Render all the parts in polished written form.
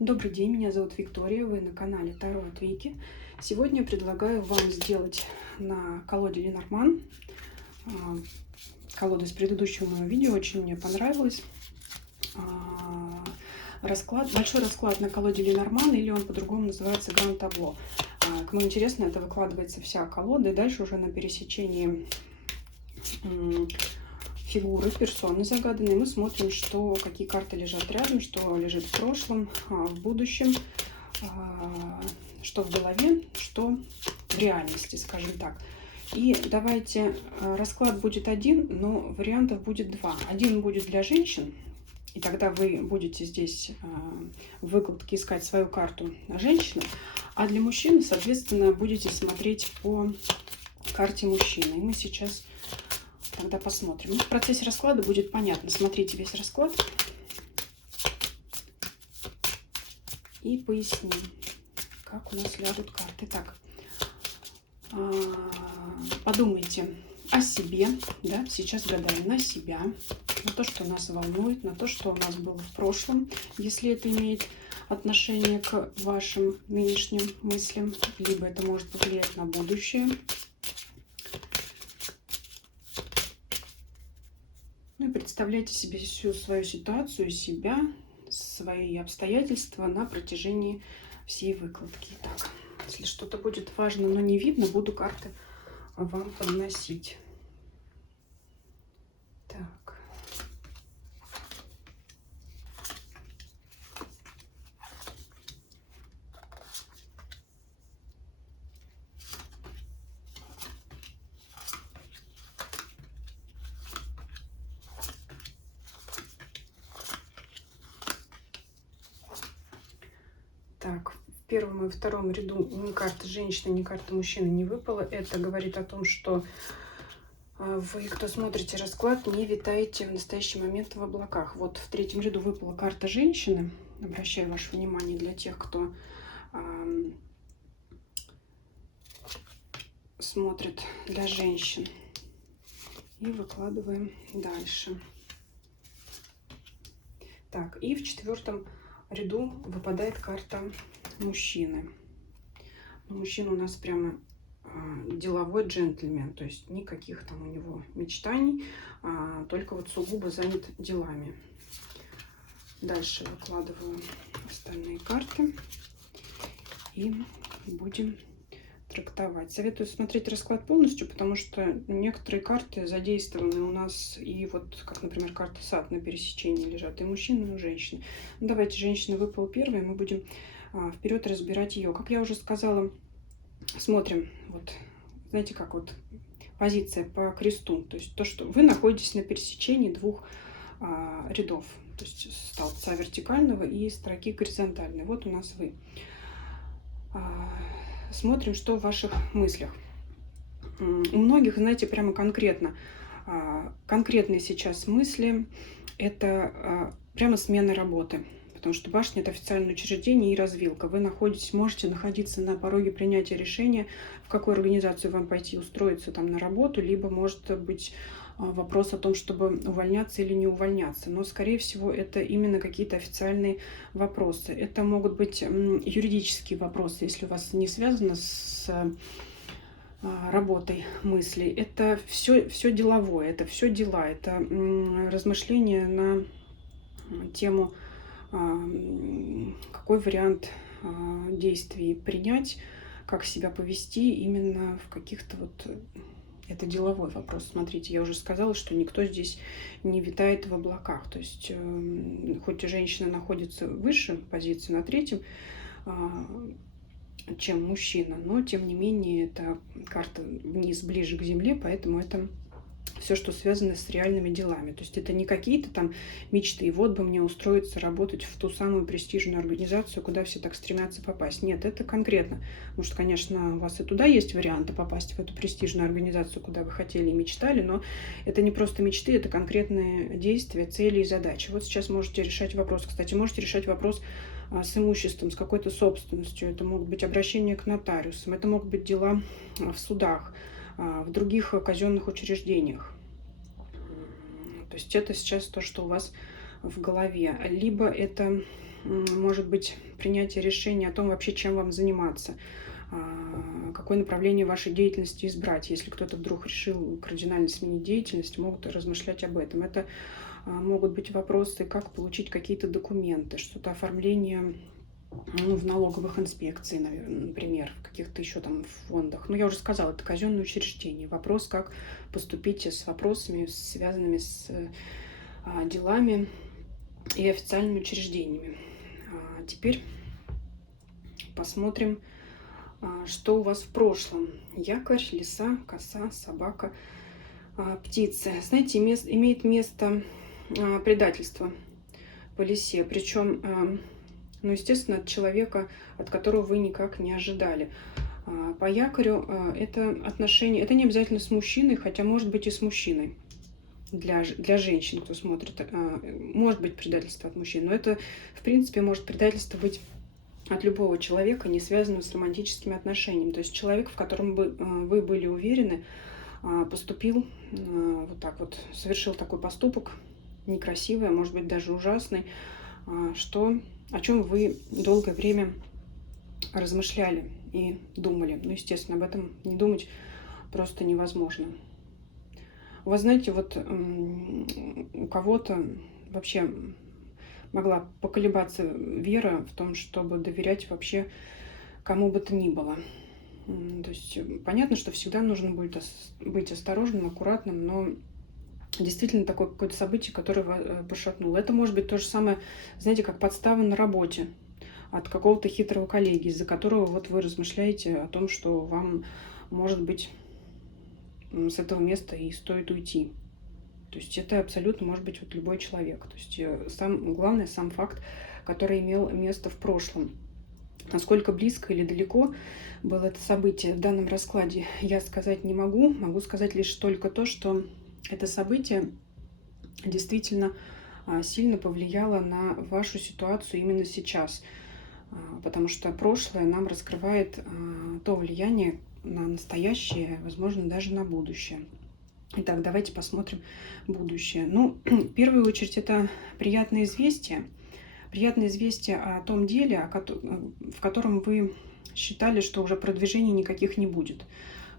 Добрый день, меня зовут Виктория, вы на канале Таро от Вики. Сегодня я предлагаю вам сделать на колоде Ленорман. Колода из предыдущего моего видео очень мне понравилась. Большой расклад на колоде Ленорман, или он по-другому называется Гранд Табло. Кому интересно, это выкладывается вся колода, и дальше уже на пересечении фигуры, персоны загаданные, мы смотрим, какие карты лежат рядом, что лежит в прошлом, в будущем, что в голове, что в реальности, скажем так. И давайте, расклад будет один, но вариантов будет два. Один будет для женщин, и тогда вы будете здесь в выкладке искать свою карту женщины, а для мужчин, соответственно, будете смотреть по карте мужчины. И мы сейчас тогда посмотрим. В процессе расклада будет понятно. Смотрите весь расклад и поясним, как у нас лягут карты. Так, подумайте о себе, да, сейчас гадаем на себя, на то, что нас волнует, на то, что у нас было в прошлом, если это имеет отношение к вашим нынешним мыслям, либо это может повлиять на будущее. Ну и представляйте себе всю свою ситуацию, себя, свои обстоятельства на протяжении всей выкладки. Так, если что-то будет важно, но не видно, буду карты вам подносить. Так. Так, в первом и втором ряду ни карта женщины, ни карта мужчины не выпало. Это говорит о том, что вы, кто смотрите расклад, не витаете в настоящий момент в облаках. Вот в третьем ряду выпала карта женщины. Обращаю ваше внимание для тех, кто смотрит для женщин. И выкладываем дальше. Так, и в четвертом ряду выпадает карта мужчины. Мужчина у нас прямо деловой джентльмен, то есть никаких там у него мечтаний, только вот сугубо занят делами. Дальше выкладываю остальные карты и будем трактовать. Советую смотреть расклад полностью, потому что некоторые карты задействованы у нас, и вот, как, например, карта сад на пересечении лежат, и мужчины, и женщины. Ну, давайте, женщина выпала первой, мы будем вперед разбирать ее. Как я уже сказала, смотрим, вот, знаете, как вот позиция по кресту, то есть то, что вы находитесь на пересечении двух рядов, то есть столбца вертикального и строки горизонтальной. Вот у нас вы. Смотрим, что в ваших мыслях. У многих, знаете, прямо конкретные сейчас мысли – это прямо смена работы. Потому что башня – это официальное учреждение и развилка. Вы можете находиться на пороге принятия решения, в какую организацию вам пойти устроиться там на работу, либо может быть вопрос о том, чтобы увольняться или не увольняться. Но, скорее всего, это именно какие-то официальные вопросы. Это могут быть юридические вопросы, если у вас не связано с работой мыслей. Это все деловое, это все дела, это размышления на тему, какой вариант действий принять, как себя повести именно в каких-то вот... Это деловой вопрос. Смотрите, я уже сказала, что никто здесь не витает в облаках. То есть, хоть и женщина находится выше позиции, на третьем, чем мужчина, но, тем не менее, это карта вниз, ближе к земле, поэтому это все, что связано с реальными делами. То есть это не какие-то там мечты. Вот бы мне устроиться работать в ту самую престижную организацию, куда все так стремятся попасть. Нет, это конкретно. Потому что, конечно, у вас и туда есть варианты попасть в эту престижную организацию, куда вы хотели и мечтали, но это не просто мечты, это конкретные действия, цели и задачи. Вот сейчас можете решать вопрос. Кстати, можете решать вопрос с имуществом, с какой-то собственностью. Это могут быть обращения к нотариусам, это могут быть дела в судах, в других казенных учреждениях. То есть это сейчас то, что у вас в голове. Либо это может быть принятие решения о том вообще, чем вам заниматься, какое направление вашей деятельности избрать. Если кто-то вдруг решил кардинально сменить деятельность, могут размышлять об этом. Это могут быть вопросы, как получить какие-то документы, что-то оформление в налоговых инспекциях, например, в каких-то еще там фондах. Ну, я уже сказала, это казенное учреждение. Вопрос, как поступить с вопросами, связанными с делами и официальными учреждениями. Теперь посмотрим, что у вас в прошлом. Якорь, лиса, коса, собака, птицы. Знаете, имеет место предательство по лисе. Причем, ну, естественно, от человека, от которого вы никак не ожидали. По якорю это отношение, это не обязательно с мужчиной, хотя может быть и с мужчиной. Для женщин, кто смотрит, может быть предательство от мужчин, но это, в принципе, может предательство быть от любого человека, не связанного с романтическими отношениями. То есть человек, в котором вы были уверены, поступил вот так вот, совершил такой поступок некрасивый, а может быть даже ужасный, о чем вы долгое время размышляли и думали. Ну, естественно, об этом не думать просто невозможно. У вас, знаете, вот у кого-то вообще могла поколебаться вера в том, чтобы доверять вообще кому бы то ни было. То есть понятно, что всегда нужно будет быть осторожным, аккуратным, но действительно такое какое-то событие, которое вас пошатнуло. Это может быть то же самое, знаете, как подстава на работе от какого-то хитрого коллеги, из-за которого вот вы размышляете о том, что вам, может быть, с этого места и стоит уйти. То есть это абсолютно может быть вот любой человек. То есть главное, сам факт, который имел место в прошлом. Насколько близко или далеко было это событие в данном раскладе, я сказать не могу. Могу сказать лишь только то, что это событие действительно сильно повлияло на вашу ситуацию именно сейчас. Потому что прошлое нам раскрывает то влияние на настоящее, возможно, даже на будущее. Итак, давайте посмотрим будущее. Ну, в первую очередь, это приятное известие. Приятное известие о том деле, в котором вы считали, что уже продвижений никаких не будет.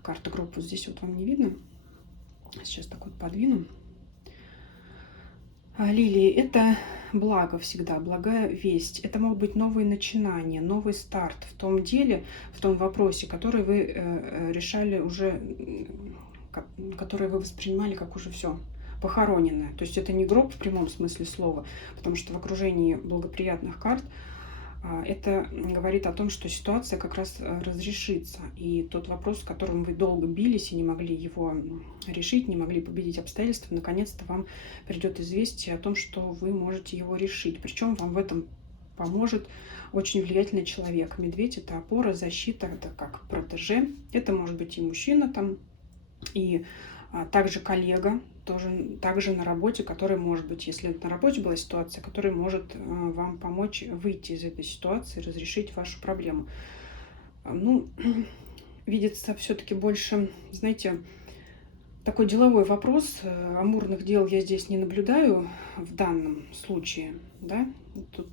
Карта группы здесь вот вам не видно. Сейчас так вот подвину. Лилии – это благо всегда, благая весть. Это могут быть новые начинания, новый старт в том деле, в том вопросе, который вы решали уже, который вы воспринимали как уже все похороненное. То есть это не гроб в прямом смысле слова, потому что в окружении благоприятных карт это говорит о том, что ситуация как раз разрешится. И тот вопрос, с которым вы долго бились и не могли его решить, не могли победить обстоятельства, наконец-то вам придет известие о том, что вы можете его решить. Причем вам в этом поможет очень влиятельный человек. Медведь – это опора, защита, это как протеже. Это может быть и мужчина там, и также коллега, также на работе, который может быть, если на работе была ситуация, который может вам помочь выйти из этой ситуации, разрешить вашу проблему. Ну, видится все-таки больше, знаете, такой деловой вопрос. Амурных дел я здесь не наблюдаю в данном случае, да. Тут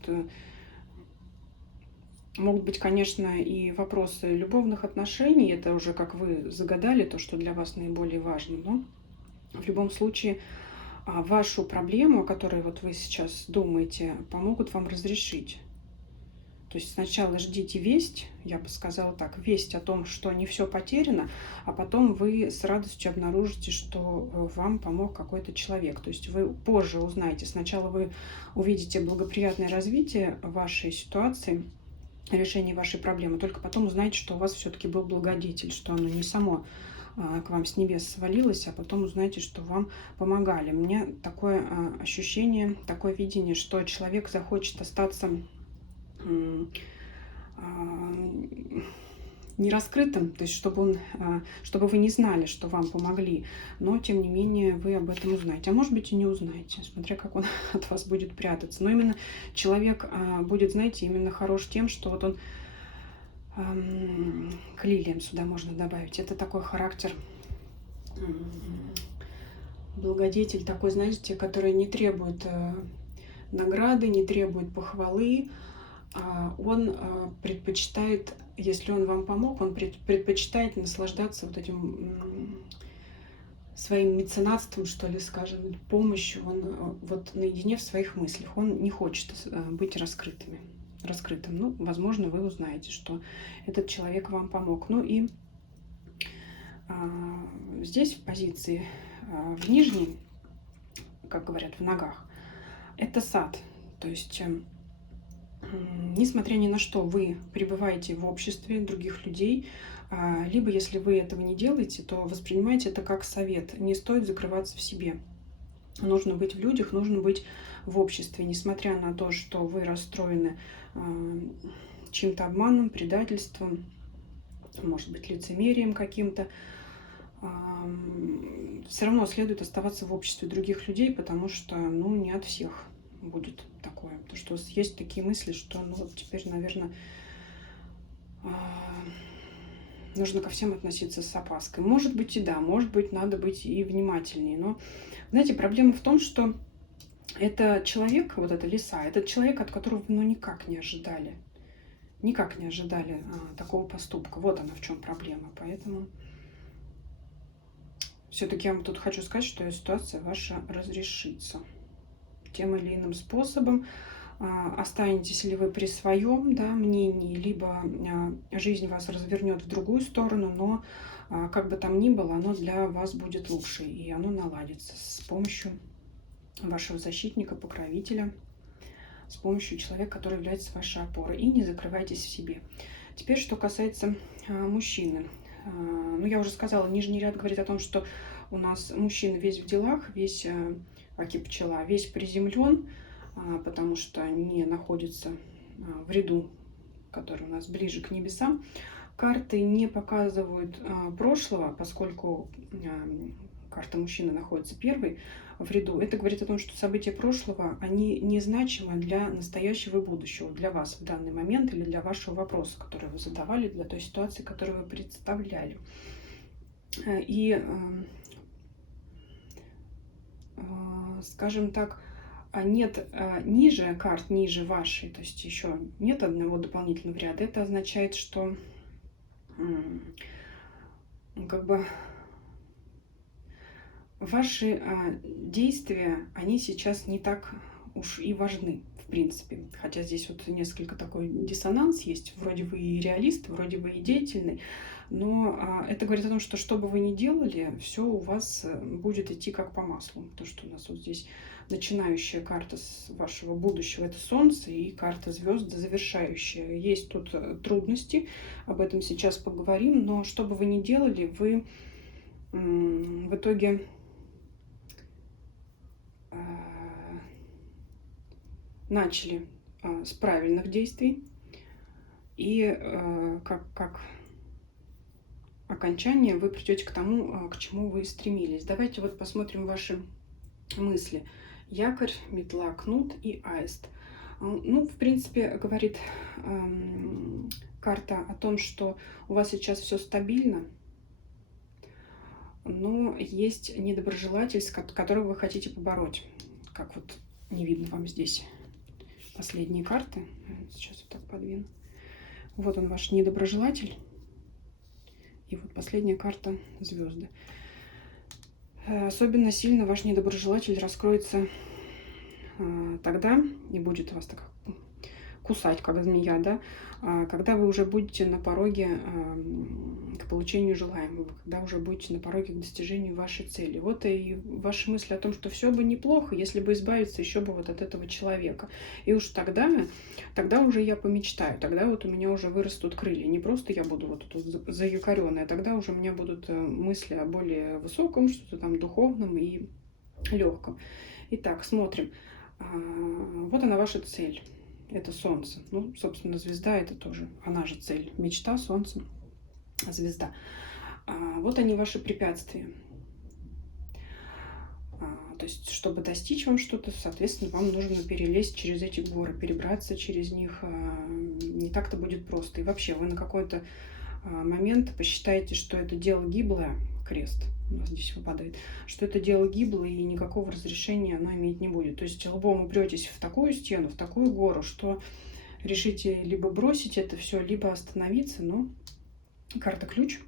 могут быть, конечно, и вопросы любовных отношений. Это уже как вы загадали, то, что для вас наиболее важно. Но в любом случае вашу проблему, о которой вот вы сейчас думаете, помогут вам разрешить. То есть сначала ждите весть, я бы сказала так, весть о том, что не все потеряно, а потом вы с радостью обнаружите, что вам помог какой-то человек. То есть вы позже узнаете. Сначала вы увидите благоприятное развитие вашей ситуации, решение вашей проблемы, только потом узнаете, что у вас все-таки был благодетель, что оно не само к вам с небес свалилось, а потом узнаете, что вам помогали. У меня такое ощущение, такое видение, что человек захочет остаться нераскрытым, то есть чтобы вы не знали, что вам помогли, но тем не менее вы об этом узнаете. А может быть и не узнаете, смотря как он от вас будет прятаться. Но именно человек будет, знаете, именно хорош тем, что вот он к лилиям сюда можно добавить. Это такой характер, благодетель такой, знаете, который не требует награды, не требует похвалы. Он предпочитает, если он вам помог, он предпочитает наслаждаться вот этим своим меценатством, что ли, скажем, помощью. Он вот наедине в своих мыслях. Он не хочет быть раскрытым. Ну, возможно, вы узнаете, что этот человек вам помог. Ну и здесь в позиции в нижней, как говорят, в ногах, это сад. То есть, несмотря ни на что, вы пребываете в обществе других людей, либо если вы этого не делаете, то воспринимайте это как совет. Не стоит закрываться в себе. Нужно быть в людях, нужно быть в обществе, несмотря на то, что вы расстроены чьим-то обманом, предательством, может быть, лицемерием каким-то. Все равно следует оставаться в обществе других людей, потому что, ну, не от всех будет такое. Потому что есть такие мысли, что, ну, вот теперь, наверное, нужно ко всем относиться с опаской. Может быть, и да, может быть, надо быть и внимательнее. Но, знаете, проблема в том, что это человек, вот эта лиса, это человек, от которого, ну, никак не ожидали такого поступка. Вот она в чем проблема. Поэтому все-таки я вам тут хочу сказать, что ситуация ваша разрешится тем или иным способом. Останетесь ли вы при своем, да, мнении, либо жизнь вас развернет в другую сторону, но как бы там ни было, оно для вас будет лучше, и оно наладится с помощью вашего защитника, покровителя, с помощью человека, который является вашей опорой. И не закрывайтесь в себе. Теперь, что касается мужчины. Ну, я уже сказала, нижний ряд говорит о том, что у нас мужчина весь в делах, весь, аки пчела, весь приземлен, потому что не находится в ряду, который у нас ближе к небесам. Карты не показывают прошлого, поскольку карта мужчины находится первой в ряду. Это говорит о том, что события прошлого, они незначимы для настоящего и будущего, для вас в данный момент или для вашего вопроса, который вы задавали, для той ситуации, которую вы представляли. И, скажем так, нет ниже карт, ниже вашей, то есть еще нет одного дополнительного ряда. Это означает, что как бы ваши действия, они сейчас не так уж и важны, в принципе. Хотя здесь вот несколько такой диссонанс есть. Вроде вы и реалист, вроде вы и деятельный, но это говорит о том, что что бы вы ни делали, все у вас будет идти как по маслу. То, что у нас вот здесь начинающая карта с вашего будущего — это Солнце, и карта звезд завершающая. Есть тут трудности, об этом сейчас поговорим, но что бы вы ни делали, вы в итоге начали с правильных действий, и как окончание вы придете к тому, к чему вы стремились. Давайте вот посмотрим ваши мысли. Якорь, метла, кнут и аист. Ну, в принципе, говорит карта о том, что у вас сейчас все стабильно, но есть недоброжелатель, которого вы хотите побороть. Как вот не видно вам здесь последние карты. Сейчас вот так подвину. Вот он, ваш недоброжелатель. И вот последняя карта — звезды. Особенно сильно ваш недоброжелатель раскроется тогда, и будет вас так кусать, как змея, да, когда вы уже будете на пороге к получению желаемого, когда уже будете на пороге к достижению вашей цели. Вот и ваши мысли о том, что все бы неплохо, если бы избавиться еще бы вот от этого человека. И уж тогда уже я помечтаю, тогда вот у меня уже вырастут крылья. Не просто я буду вот тут заякоренная, тогда уже у меня будут мысли о более высоком, что-то там духовном и легком. Итак, смотрим. Вот она, ваша цель. Это Солнце. Ну, собственно, звезда — это тоже, она же цель. Мечта, Солнце, звезда. Вот они, ваши препятствия. То есть, чтобы достичь вам что-то, соответственно, вам нужно перелезть через эти горы, перебраться через них. Не так-то будет просто. И вообще, вы на какой-то момент, посчитайте, что это дело гиблое, крест у нас здесь выпадает, что это дело гиблое и никакого разрешения оно иметь не будет. То есть лбом упретесь в такую стену, в такую гору, что решите либо бросить это все, либо остановиться. Но карта ключ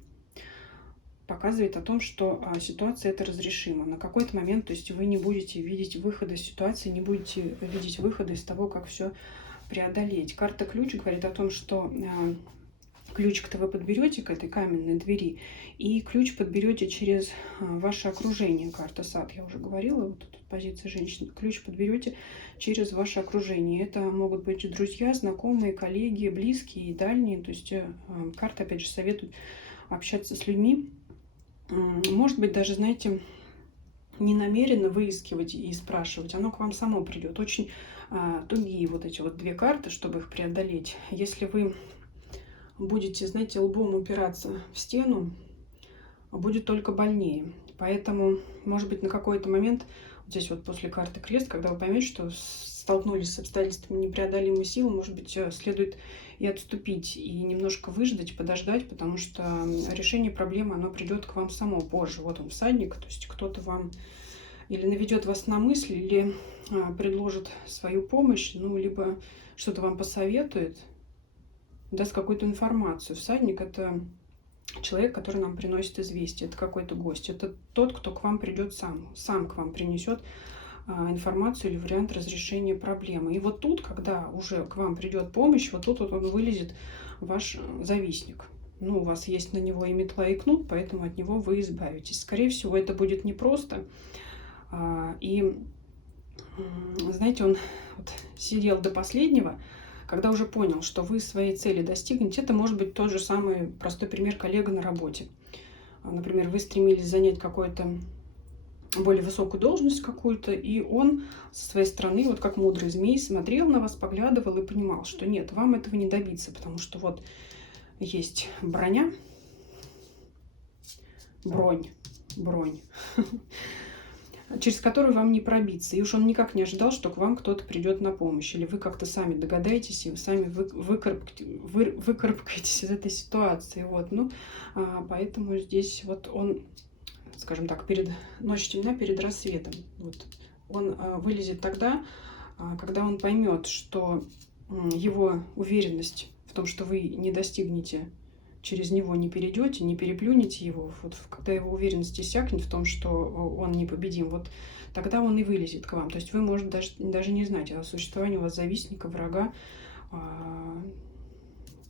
показывает о том, что ситуация это разрешима. На какой-то момент, то есть вы не будете видеть выхода из ситуации, не будете видеть выхода из того, как все преодолеть. Карта ключ говорит о том, что ключик-то вы подберете к этой каменной двери, и ключ подберете через ваше окружение. Карта сад, я уже говорила, вот тут позиция женщины. Ключ подберете через ваше окружение. Это могут быть друзья, знакомые, коллеги, близкие и дальние. То есть карта, опять же, советует общаться с людьми. Может быть, даже, знаете, не намеренно выискивать и спрашивать, оно к вам само придет. Очень тугие вот эти вот две карты, чтобы их преодолеть. Если вы будете, знаете, лбом упираться в стену, будет только больнее. Поэтому, может быть, на какой-то момент, вот здесь вот после карты крест, когда вы поймете, что столкнулись с обстоятельствами непреодолимой силы, может быть, следует и отступить, и немножко выждать, подождать, потому что решение проблемы, оно придет к вам само позже. Вот он, всадник, то есть кто-то вам или наведет вас на мысль, или предложит свою помощь, ну, либо что-то вам посоветует, даст какую-то информацию. Всадник — это человек, который нам приносит известие, это какой-то гость, это тот, кто к вам придет сам к вам принесет информацию или вариант разрешения проблемы. И вот тут, когда уже к вам придет помощь, вот тут вот он вылезет, ваш завистник. Ну, у вас есть на него и метла, и кнут, поэтому от него вы избавитесь. Скорее всего, это будет непросто. И, знаете, он вот сидел до последнего, когда уже понял, что вы своей цели достигнете. Это может быть тот же самый простой пример коллега на работе. Например, вы стремились занять какую-то более высокую должность какую-то, и он со своей стороны, вот как мудрый змей, смотрел на вас, поглядывал и понимал, что нет, вам этого не добиться, потому что вот есть бронь, через которую вам не пробиться. И уж он никак не ожидал, что к вам кто-то придет на помощь. Или вы как-то сами догадаетесь, и вы сами выкарабкаетесь из этой ситуации. Вот. Ну, поэтому здесь вот он, скажем так, ночь темна перед рассветом. Вот. Он вылезет тогда, когда он поймет, что его уверенность в том, что вы не достигнете, через него не перейдете, не переплюнете его, вот когда его уверенность иссякнет в том, что он непобедим, вот тогда он и вылезет к вам. То есть вы, может, даже не знать о существовании у вас завистника, врага.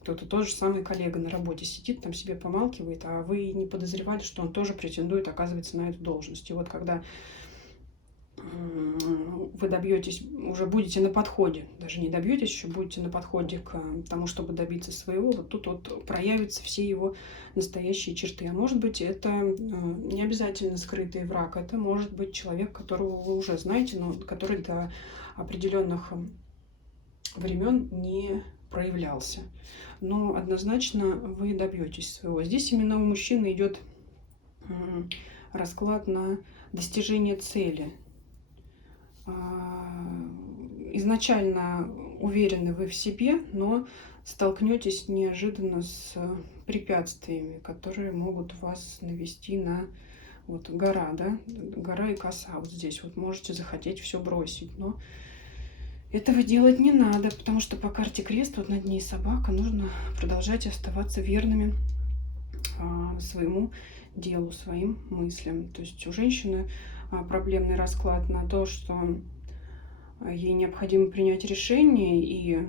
Кто-то тот же самый коллега на работе сидит, там себе помалкивает, а вы не подозревали, что он тоже претендует, оказывается, на эту должность. И вот когда вы добьетесь, уже будете на подходе, даже не добьетесь, еще будете на подходе к тому, чтобы добиться своего, вот тут вот проявятся все его настоящие черты. А может быть, это не обязательно скрытый враг, это может быть человек, которого вы уже знаете, но который до определенных времен не проявлялся. Но однозначно вы добьетесь своего. Здесь именно у мужчины идет расклад на достижение цели. Изначально уверены вы в себе, но столкнетесь неожиданно с препятствиями, которые могут вас навести на вот гора, да, гора и коса. Вот здесь вот можете захотеть все бросить, но этого делать не надо, потому что по карте крест, вот над ней собака, нужно продолжать оставаться верными своему делу, своим мыслям. То есть у женщины проблемный расклад на то, что ей необходимо принять решение и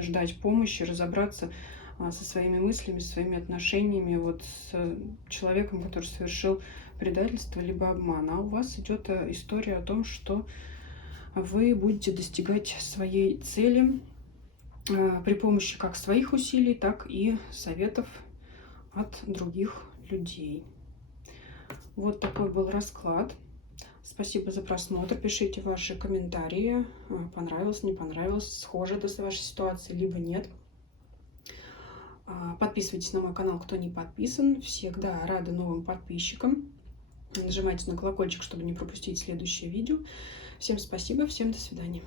ждать помощи, разобраться со своими мыслями, своими отношениями вот с человеком, который совершил предательство либо обман. А у вас идет история о том, что вы будете достигать своей цели при помощи как своих усилий, так и советов от других людей. Вот такой был расклад. Спасибо за просмотр. Пишите ваши комментарии. Понравилось, не понравилось, схоже это с вашей ситуацией, либо нет. Подписывайтесь на мой канал, кто не подписан. Всегда рада новым подписчикам. Нажимайте на колокольчик, чтобы не пропустить следующее видео. Всем спасибо, всем до свидания.